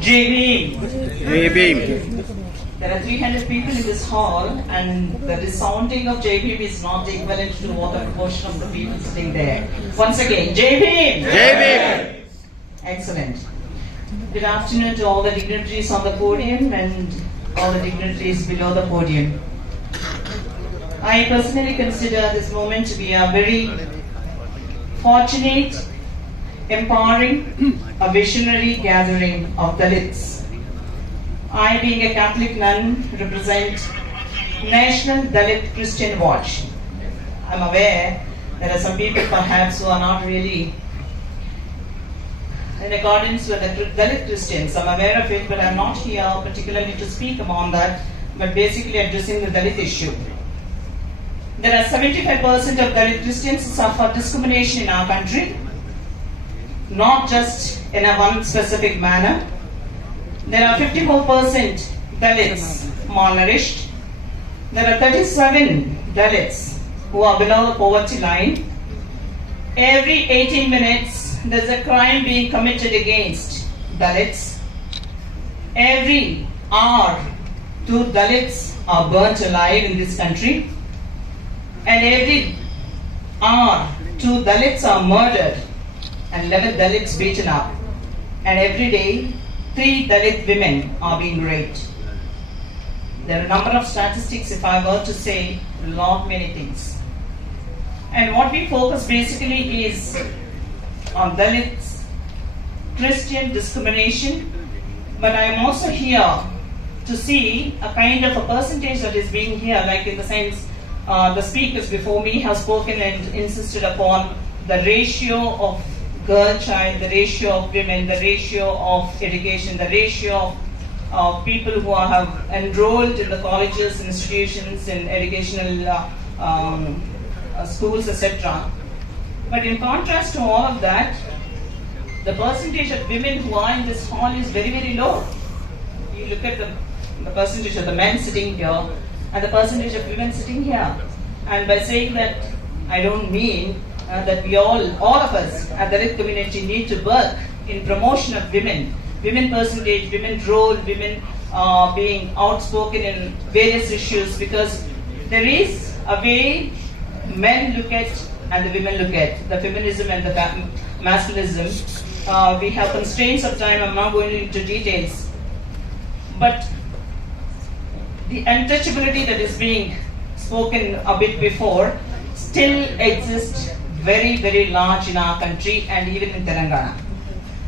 JB. JB. There are 300 people in this hall, and the resounding of JB is not equivalent to what the proportion of the people sitting there. Once again, JB. JB. Excellent. Good afternoon to all the dignitaries on the podium and all the dignitaries below the podium. I personally consider this moment to be a very fortunate, empowering, a visionary gathering of Dalits. I, being a Catholic nun, represent National Dalit Christian Watch. I'm aware there are some people perhaps who are not really in accordance with the Dalit Christians. I'm aware of it, but I'm not here particularly to speak upon that, but basically addressing the Dalit issue. There are 75% of Dalit Christians who suffer discrimination in our country, not just in a one specific manner. There are 54% Dalits malnourished. There are 37 Dalits who are below the poverty line. Every 18 minutes, there's a crime being committed against Dalits. Every hour, 2 Dalits are burnt alive in this country. And every hour, 2 Dalits are murdered and 11 Dalits beaten up. And every day, 3 Dalit women are being raped. There are a number of statistics, if I were to say, lot many things. And what we focus basically is on Dalits, Christian discrimination, but I am also here to see a kind of a percentage that is being here, like in the sense the speakers before me have spoken and insisted upon the ratio of girl child, the ratio of women, the ratio of education, the ratio of people who have enrolled in the colleges, institutions, in educational schools, etc. But in contrast to all of that, the percentage of women who are in this hall is very, very low. You look at the percentage of the men sitting here and the percentage of women sitting here. And by saying that, I don't mean that we all of us at the Dalit community need to work in promotion of women percentage, women role, women being outspoken in various issues, because there is a way men look at and the women look at, the feminism and the masculinism. We have constraints of time, I'm not going into details. But the untouchability that is being spoken a bit before still exists very, very large in our country and even in Telangana.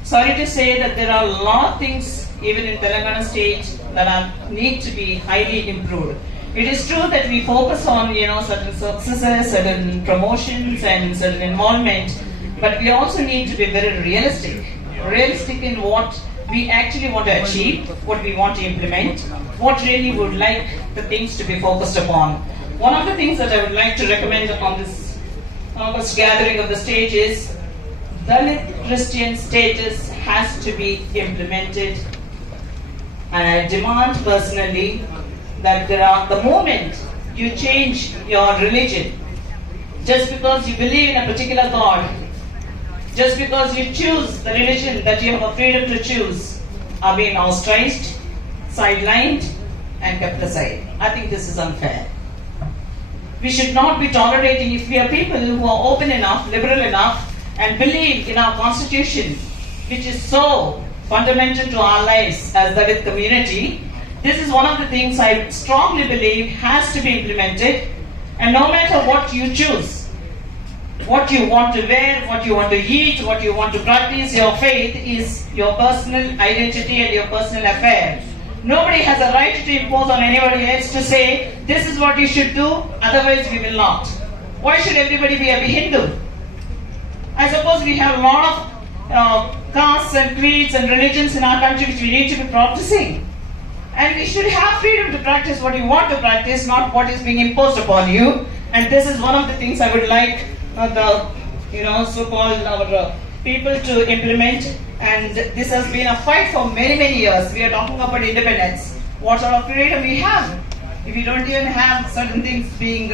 Sorry to say that there are a lot of things even in Telangana state that need to be highly improved. It is true that we focus on certain successes, certain promotions and certain involvement, but we also need to be very realistic in what we actually want to achieve, what we want to implement, what really would like the things to be focused upon. One of the things that I would like to recommend on this August gathering of the stage is Dalit Christian status has to be implemented, and I demand personally that the moment you change your religion, just because you believe in a particular God, just because you choose the religion that you have a freedom to choose, are being ostracized, sidelined and kept aside. I think this is unfair. We should not be tolerating, if we are people who are open enough, liberal enough, and believe in our constitution, which is so fundamental to our lives as the Dalit community. This is one of the things I strongly believe has to be implemented, and no matter what you choose, what you want to wear, what you want to eat, what you want to practice, your faith is your personal identity and your personal affair. Nobody has a right to impose on anybody else to say, this is what you should do, otherwise we will not. Why should everybody be a Hindu? I suppose we have a lot of castes and creeds and religions in our country which we need to be practicing. And we should have freedom to practice what you want to practice, not what is being imposed upon you. And this is one of the things I would like so-called our people to implement. And this has been a fight for many, many years. We are talking about independence. What sort of freedom we have if we don't even have certain things being,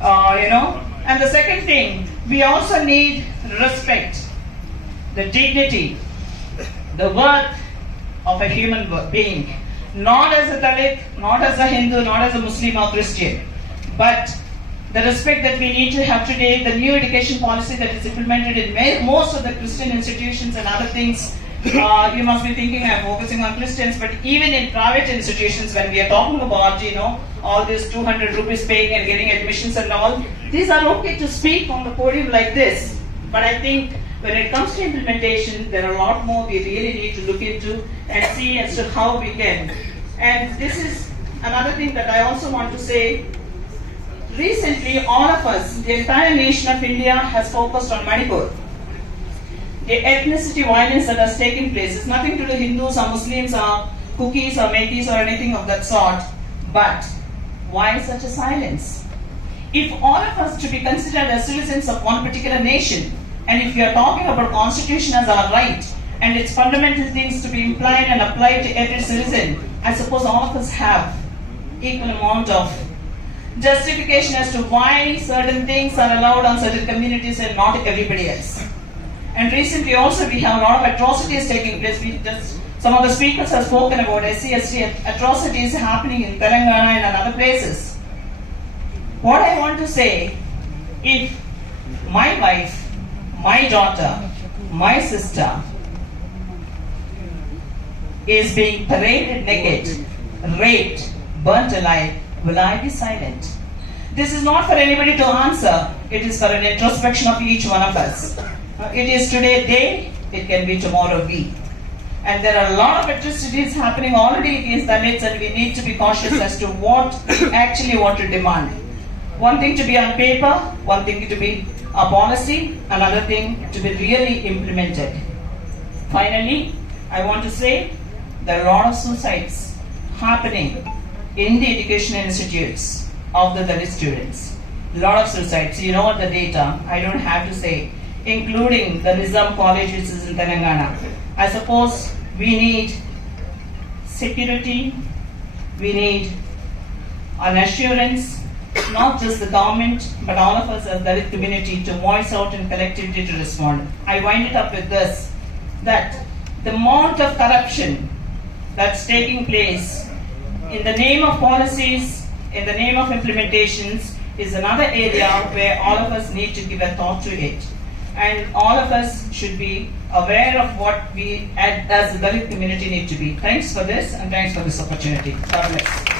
And the second thing, we also need respect, the dignity, the worth of a human being, not as a Dalit, not as a Hindu, not as a Muslim or Christian, but the respect that we need to have today, the new education policy that is implemented in most of the Christian institutions and other things. You must be thinking I'm focusing on Christians, but even in private institutions, when we are talking about, all this 200 rupees paying and getting admissions and all, these are okay to speak on the podium like this. But I think when it comes to implementation, there are a lot more we really need to look into and see as to how we can. And this is another thing that I also want to say. Recently, all of us, the entire nation of India has focused on Manipur. The ethnicity violence that has taken place is nothing to do with Hindus or Muslims or cookies or Metis or anything of that sort. But why such a silence? If all of us to be considered as citizens of one particular nation, and if we are talking about constitution as our right, and its fundamental things to be implied and applied to every citizen, I suppose all of us have equal amount of justification as to why certain things are allowed on certain communities and not everybody else. And recently also we have a lot of atrocities taking place. Some of the speakers have spoken about SC/ST atrocities happening in Telangana and other places. What I want to say, if my wife, my daughter, my sister is being paraded naked, raped, burnt alive, will I be silent? This is not for anybody to answer. It is for an introspection of each one of us. It is today they, it can be tomorrow we. And there are a lot of atrocities happening already against Dalits, and we need to be cautious as to what we actually want to demand. One thing to be on paper, one thing to be a policy, another thing to be really implemented. Finally, I want to say there are a lot of suicides happening in the education institutes of the Dalit students. A lot of suicides. You know the data, I don't have to say, including the Nizam College which is in Telangana. I suppose we need security, we need an assurance, not just the government, but all of us as Dalit community to voice out and collectively to respond. I wind it up with this, that the amount of corruption that's taking place in the name of policies, in the name of implementations, is another area where all of us need to give a thought to it. And all of us should be aware of what we as the Dalit community need to be. Thanks for this, and thanks for this opportunity. God bless.